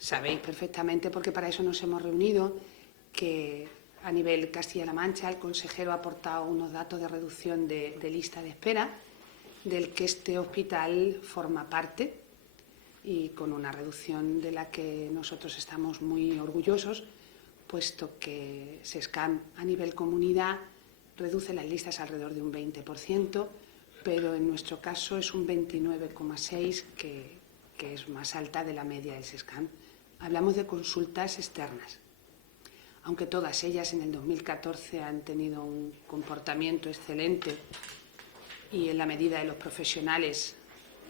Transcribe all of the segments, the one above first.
Sabéis perfectamente, porque para eso nos hemos reunido, que a nivel Castilla-La Mancha el consejero ha aportado unos datos de reducción de lista de espera, del que este hospital forma parte, y con una reducción de la que nosotros estamos muy orgullosos, puesto que SESCAM a nivel comunidad reduce las listas alrededor de un 20%, pero en nuestro caso es un 29,6%, que es más alta de la media del SESCAM. Hablamos de consultas externas. Aunque todas ellas en el 2014 han tenido un comportamiento excelente y en la medida de los profesionales,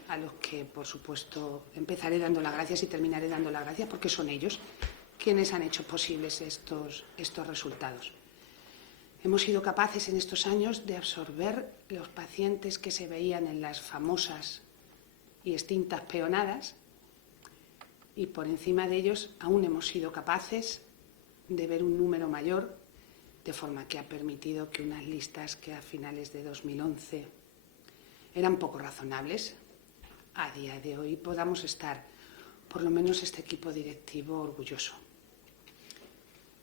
a los que, por supuesto, empezaré dando las gracias y terminaré dando las gracias, porque son ellos quienes han hecho posibles estos resultados. Hemos sido capaces en estos años de absorber los pacientes que se veían en las famosas y extintas peonadas, y por encima de ellos aún hemos sido capaces de ver un número mayor, de forma que ha permitido que unas listas que a finales de 2011 eran poco razonables, a día de hoy podamos estar, por lo menos este equipo directivo, orgulloso.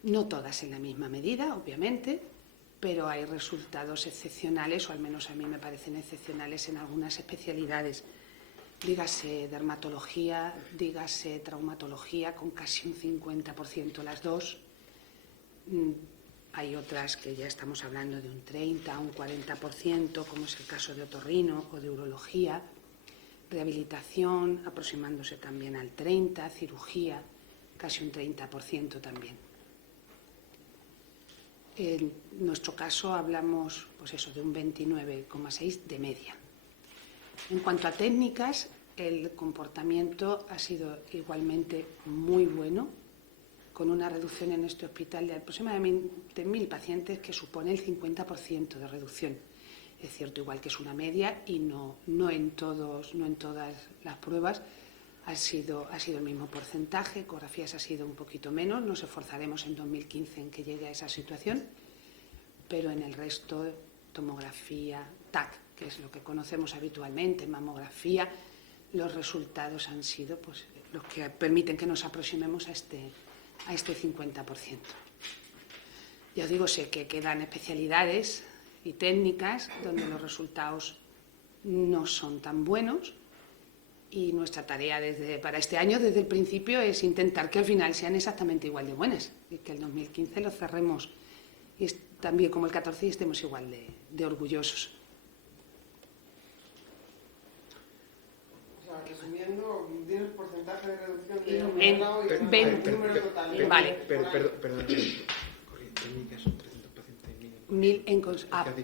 No todas en la misma medida, obviamente, pero hay resultados excepcionales, o al menos a mí me parecen excepcionales en algunas especialidades. Dígase dermatología, dígase traumatología, con casi un 50% las dos. Hay otras que ya estamos hablando de un 30, un 40%, como es el caso de otorrino o de urología. Rehabilitación, aproximándose también al 30%, cirugía, casi un 30% también. En nuestro caso hablamos, pues eso, de un 29,6% de media. En cuanto a técnicas, el comportamiento ha sido igualmente muy bueno, con una reducción en este hospital de aproximadamente 1.000 pacientes, que supone el 50% de reducción. Es cierto, igual que es una media, y no en todas las pruebas ha sido el mismo porcentaje. Ecografías ha sido un poquito menos, nos esforzaremos en 2015 en que llegue a esa situación, pero en el resto, tomografía, TAC, que es lo que conocemos habitualmente, mamografía, los resultados han sido pues los que permiten que nos aproximemos a este 50%. Ya os digo, sé que quedan especialidades y técnicas donde los resultados no son tan buenos, y nuestra tarea para este año, desde el principio, es intentar que al final sean exactamente igual de buenas y que el 2015 lo cerremos y también como el 14 y estemos igual de orgullosos. Resumiendo, ¿tienes porcentaje de reducción de número total? Vale. Perdón. Técnicas son 300 pacientes mínimo.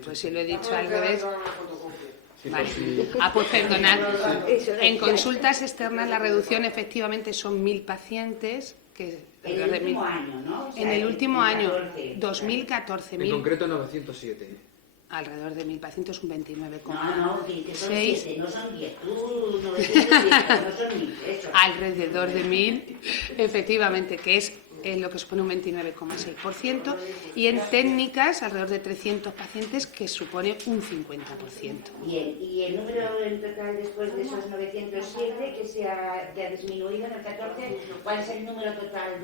Pues si lo he dicho al revés. Vale. Sí. Pues perdonad. En consultas externas la reducción efectivamente son 1.000 pacientes. En el último año, ¿no? O sea, en el último año, 2014. En concreto 907. Alrededor de 1.000 pacientes, un 29,6%. No, que son 7, no son 10. Tú 907, no son 1.000. Eso. Alrededor de 1.000, efectivamente, que es lo que supone un 29,6%, y en técnicas alrededor de 300 pacientes, que supone un 50%. Bien, y el número en total después de esos 907 que ha disminuido en el 14, ¿cuál es el número total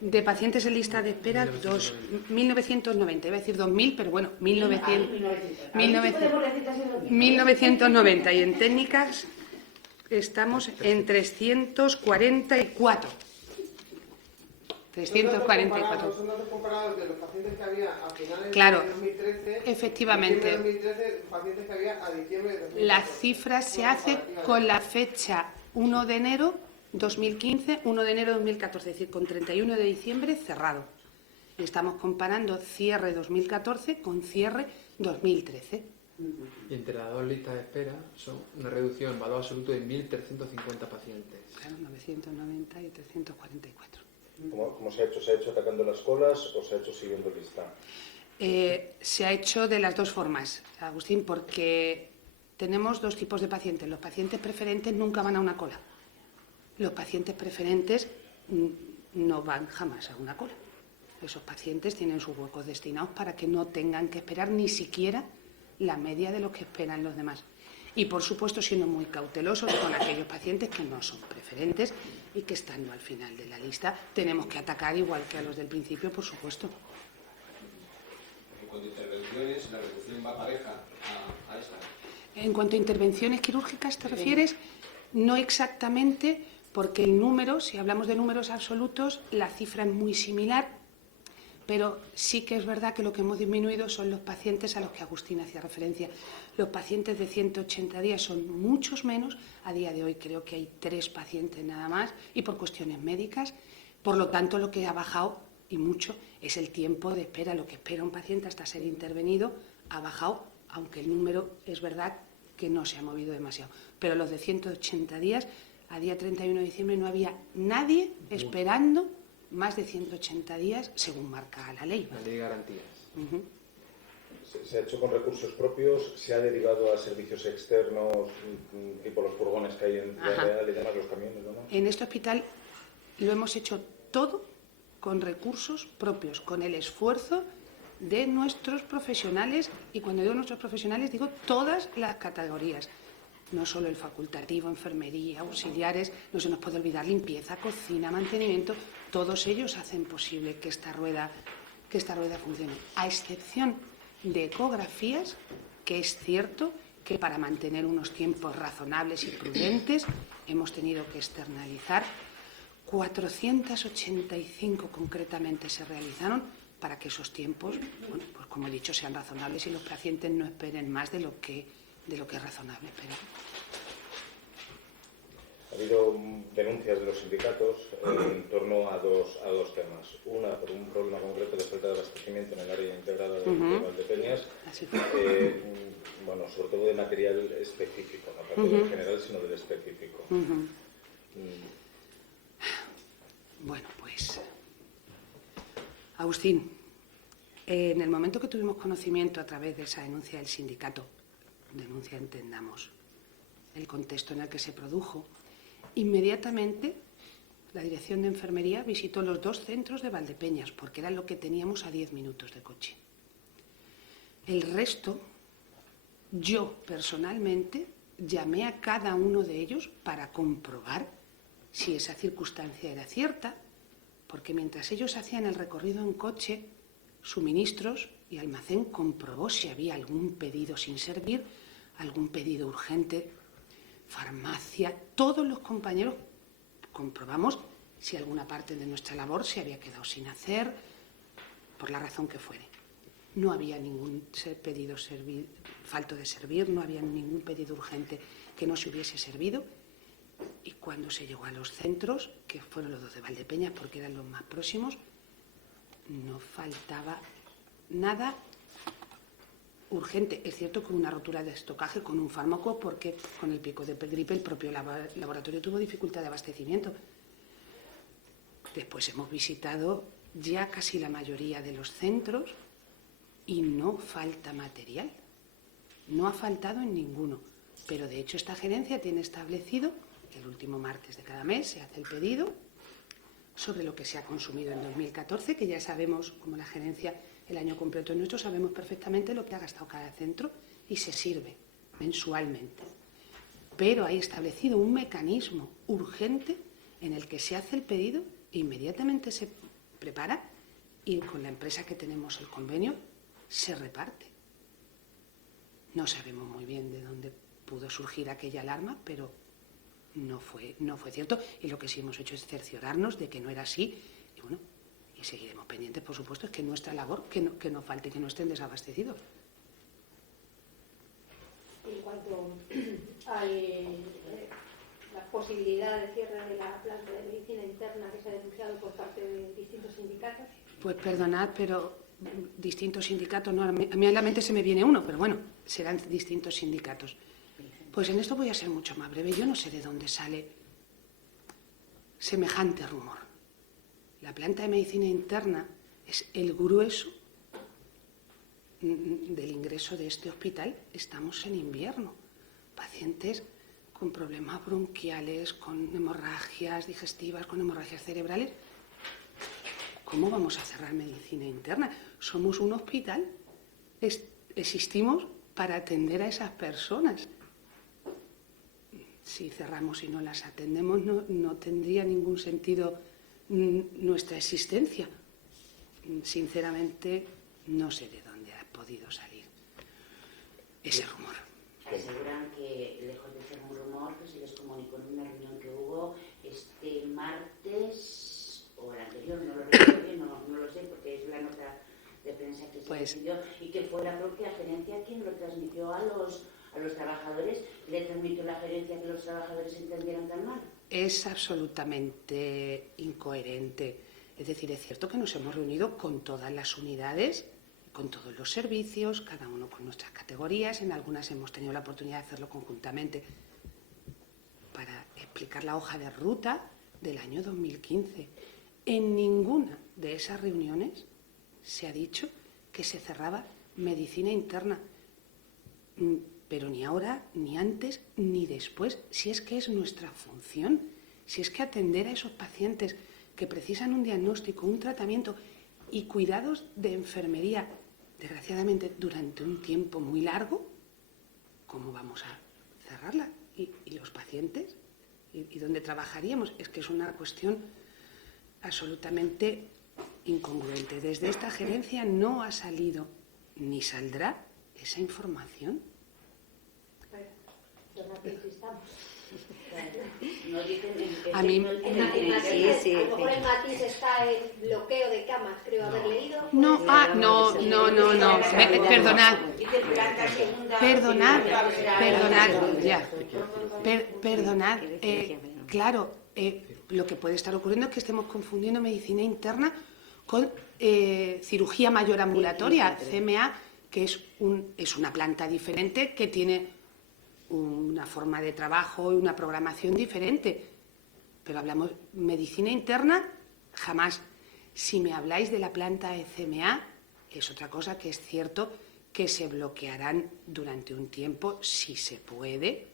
de pacientes en lista de espera? 1.990, iba a decir 2.000, pero bueno, 1990, y en técnicas estamos en 344. 344. Son datos comparados de los pacientes que había a finales Claro, de 2013. efectivamente. De 2013, pacientes que había a diciembre de 2014. La cifra se hace con la fecha 1 de enero 2015, 1 de enero 2014, es decir, con 31 de diciembre cerrado. Y estamos comparando cierre 2014 con cierre 2013. Y entre las dos listas de espera son una reducción en valor absoluto de 1.350 pacientes. Claro, 990 y 344. ¿Cómo se ha hecho? ¿Se ha hecho atacando las colas o se ha hecho siguiendo lista? Se ha hecho de las dos formas, Agustín, porque tenemos dos tipos de pacientes. Los pacientes preferentes nunca van a una cola. Los pacientes preferentes no van jamás a una cola. Esos pacientes tienen sus huecos destinados para que no tengan que esperar ni siquiera la media de lo que esperan los demás. Y, por supuesto, siendo muy cautelosos con aquellos pacientes que no son preferentes y que estando al final de la lista tenemos que atacar igual que a los del principio, por supuesto. En cuanto a intervenciones, la reducción va pareja a esta. En cuanto a intervenciones quirúrgicas, ¿te refieres? No exactamente, porque el número, si hablamos de números absolutos, la cifra es muy similar, pero sí que es verdad que lo que hemos disminuido son los pacientes a los que Agustín hacía referencia. Los pacientes de 180 días son muchos menos. A día de hoy creo que hay 3 pacientes nada más, y por cuestiones médicas. Por lo tanto, lo que ha bajado, y mucho, es el tiempo de espera. Lo que espera un paciente hasta ser intervenido ha bajado, aunque el número es verdad que no se ha movido demasiado. Pero los de 180 días, a día 31 de diciembre, no había nadie esperando más de 180 días, según marca la ley. La ley de garantías. ¿Se ha hecho con recursos propios? ¿Se ha derivado a servicios externos, tipo los furgones que hay en Ciudad Real y demás, los camiones, ¿no? En este hospital lo hemos hecho todo con recursos propios, con el esfuerzo de nuestros profesionales, y cuando digo nuestros profesionales digo todas las categorías, no solo el facultativo, enfermería, auxiliares, no se nos puede olvidar limpieza, cocina, mantenimiento. Todos ellos hacen posible que esta rueda funcione, a excepción de ecografías, que es cierto que para mantener unos tiempos razonables y prudentes hemos tenido que externalizar. 485 concretamente se realizaron para que esos tiempos, bueno, pues como he dicho, sean razonables y los pacientes no esperen más de lo que es razonable esperar. Ha habido denuncias de los sindicatos en torno a dos temas. Una, por un problema concreto de falta de abastecimiento en el área integrada de Valdepeñas. Bueno, sobre todo de material específico, no tanto del general, sino del específico. Bueno, pues, Agustín, en el momento que tuvimos conocimiento a través de esa denuncia del sindicato, entendamos el contexto en el que se produjo, inmediatamente la dirección de enfermería visitó los 2 centros de Valdepeñas, porque era lo que teníamos a 10 minutos de coche. El resto, yo personalmente llamé a cada uno de ellos para comprobar si esa circunstancia era cierta, porque mientras ellos hacían el recorrido en coche, suministros y almacén comprobó si había algún pedido sin servir, algún pedido urgente, farmacia. Todos los compañeros comprobamos si alguna parte de nuestra labor se había quedado sin hacer, por la razón que fuere. No había ningún pedido falto de servir, no había ningún pedido urgente que no se hubiese servido. Y cuando se llegó a los centros, que fueron los 2 de Valdepeñas porque eran los más próximos, no faltaba nada urgente. Es cierto que una rotura de estocaje con un fármaco, porque con el pico de gripe el propio laboratorio tuvo dificultad de abastecimiento. Después hemos visitado ya casi la mayoría de los centros y no falta material. No ha faltado en ninguno. Pero de hecho esta gerencia tiene establecido que el último martes de cada mes se hace el pedido sobre lo que se ha consumido en 2014, que ya sabemos, como la gerencia el año completo es nuestro, sabemos perfectamente lo que ha gastado cada centro y se sirve mensualmente. Pero hay establecido un mecanismo urgente en el que se hace el pedido e inmediatamente se prepara y con la empresa que tenemos el convenio se reparte. No sabemos muy bien de dónde pudo surgir aquella alarma, pero no fue cierto, y lo que sí hemos hecho es cerciorarnos de que no era así, y bueno, y seguiremos pendientes, por supuesto, es que nuestra labor, que no falte, que no estén desabastecidos. En cuanto a la posibilidad de cierre de la planta de medicina interna que se ha denunciado por parte de distintos sindicatos. Pues perdonad, pero distintos sindicatos, no, a mí a la mente se me viene uno, pero bueno, serán distintos sindicatos. Pues en esto voy a ser mucho más breve. Yo no sé de dónde sale semejante rumor. La planta de medicina interna es el grueso del ingreso de este hospital. Estamos en invierno. Pacientes con problemas bronquiales, con hemorragias digestivas, con hemorragias cerebrales. ¿Cómo vamos a cerrar medicina interna? Somos un hospital. Existimos para atender a esas personas. Si cerramos y no las atendemos, no tendría ningún sentido nuestra existencia. Sinceramente, no sé de dónde ha podido salir ese rumor. Aseguran que, lejos de ser un rumor, que se les comunicó en una reunión que hubo este martes o el anterior, no lo recuerdo bien, no lo sé, porque es la nota de prensa que se recibió, y que fue la propia gerencia quien lo transmitió a los trabajadores. ¿Le transmitió la gerencia que los trabajadores entendieran tan mal? Es absolutamente incoherente. Es decir, es cierto que nos hemos reunido con todas las unidades, con todos los servicios, cada uno con nuestras categorías. En algunas hemos tenido la oportunidad de hacerlo conjuntamente para explicar la hoja de ruta del año 2015. En ninguna de esas reuniones se ha dicho que se cerraba medicina interna, pero ni ahora, ni antes, ni después, si es que es nuestra función, si es que atender a esos pacientes que precisan un diagnóstico, un tratamiento y cuidados de enfermería, desgraciadamente durante un tiempo muy largo, ¿cómo vamos a cerrarla? ¿Y los pacientes? ¿Y dónde trabajaríamos? Es que es una cuestión absolutamente incongruente. Desde esta gerencia no ha salido ni saldrá esa información. No dicen a mí, a lo mejor el matiz está en bloqueo de camas, creo haber leído. No, perdonad, claro, lo que puede estar ocurriendo es que estemos confundiendo medicina interna con cirugía mayor ambulatoria, CMA, que es una planta diferente que tiene una forma de trabajo y una programación diferente. Pero hablamos medicina interna, jamás. Si me habláis de la planta de CMA, es otra cosa, que es cierto que se bloquearán durante un tiempo, si se puede,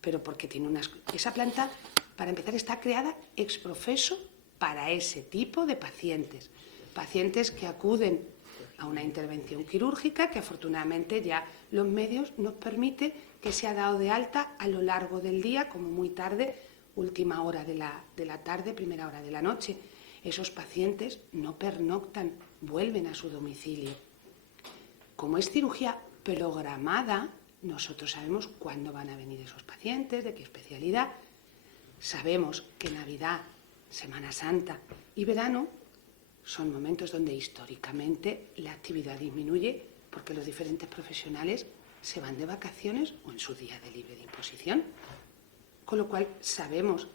pero porque tiene esa planta, para empezar, está creada ex professo para ese tipo de pacientes que acuden a una intervención quirúrgica, que afortunadamente ya los medios nos permiten que sea dado de alta a lo largo del día, como muy tarde, última hora de la tarde, primera hora de la noche. Esos pacientes no pernoctan, vuelven a su domicilio. Como es cirugía programada, nosotros sabemos cuándo van a venir esos pacientes, de qué especialidad. Sabemos que Navidad, Semana Santa y verano son momentos donde históricamente la actividad disminuye porque los diferentes profesionales se van de vacaciones o en su día de libre disposición. Con lo cual sabemos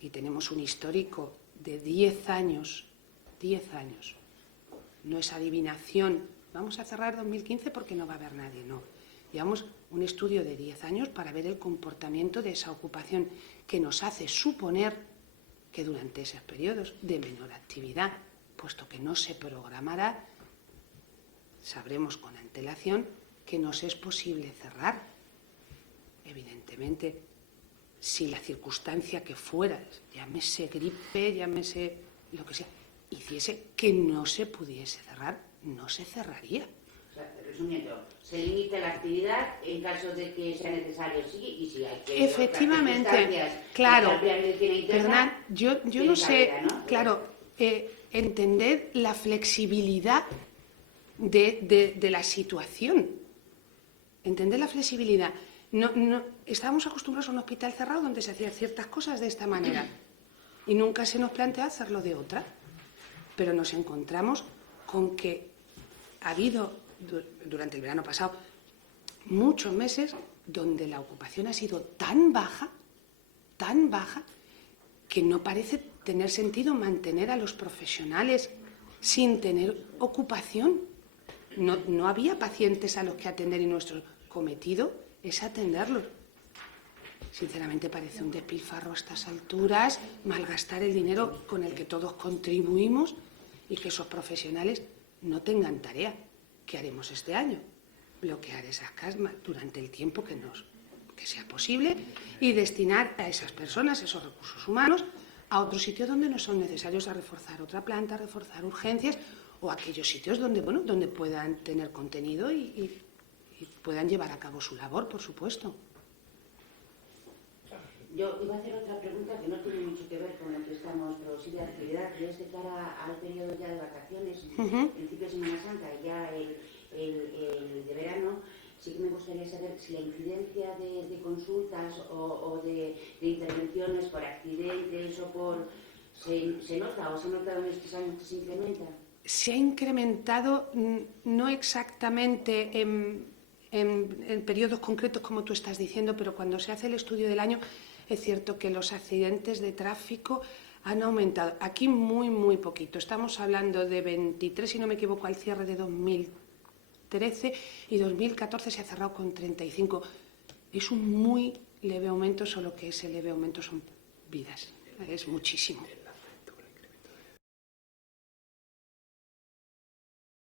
y tenemos un histórico de 10 años, no es adivinación, vamos a cerrar 2015 porque no va a haber nadie, no. Llevamos un estudio de 10 años para ver el comportamiento de esa ocupación, que nos hace suponer que durante esos periodos de menor actividad, puesto que no se programará, sabremos con antelación que nos es posible cerrar. Evidentemente, si la circunstancia que fuera, llámese gripe, llámese lo que sea, hiciese que no se pudiese cerrar, no se cerraría. O sea, resumiendo, se limita la actividad en caso de que sea necesario, sí, y si hay que... Efectivamente, claro. Perdonad, yo no sé, ¿no? Claro, entender la flexibilidad de la situación. Entender la flexibilidad. No, estábamos acostumbrados a un hospital cerrado donde se hacían ciertas cosas de esta manera y nunca se nos plantea hacerlo de otra. Pero nos encontramos con que ha habido, durante el verano pasado, muchos meses donde la ocupación ha sido tan baja, que no parece tener sentido mantener a los profesionales sin tener ocupación. No había pacientes a los que atender y nuestro cometido es atenderlos. Sinceramente parece un despilfarro a estas alturas, malgastar el dinero con el que todos contribuimos y que esos profesionales no tengan tarea. ¿Qué haremos este año? Bloquear esas camas durante el tiempo que sea posible y destinar a esas personas, esos recursos humanos, a otros sitios donde no son necesarios, a reforzar otra planta, a reforzar urgencias o aquellos sitios donde puedan tener contenido y puedan llevar a cabo su labor, por supuesto. Yo iba a hacer otra pregunta que no tiene mucho que ver con lo que estamos, pero sí de actividad, que es de cara al periodo ya de vacaciones, principio de Semana Santa y ya el de verano. Sí que me gustaría saber si la incidencia de consultas o de intervenciones por accidentes o por... ¿Se nota o se ha notado en estos años que se incrementa? Se ha incrementado, no exactamente en periodos concretos como tú estás diciendo, pero cuando se hace el estudio del año es cierto que los accidentes de tráfico han aumentado. Aquí muy, muy poquito. Estamos hablando de 23, si no me equivoco, al cierre de 2013 y 2014 se ha cerrado con 35. Es un muy leve aumento, solo que ese leve aumento son vidas. Es muchísimo.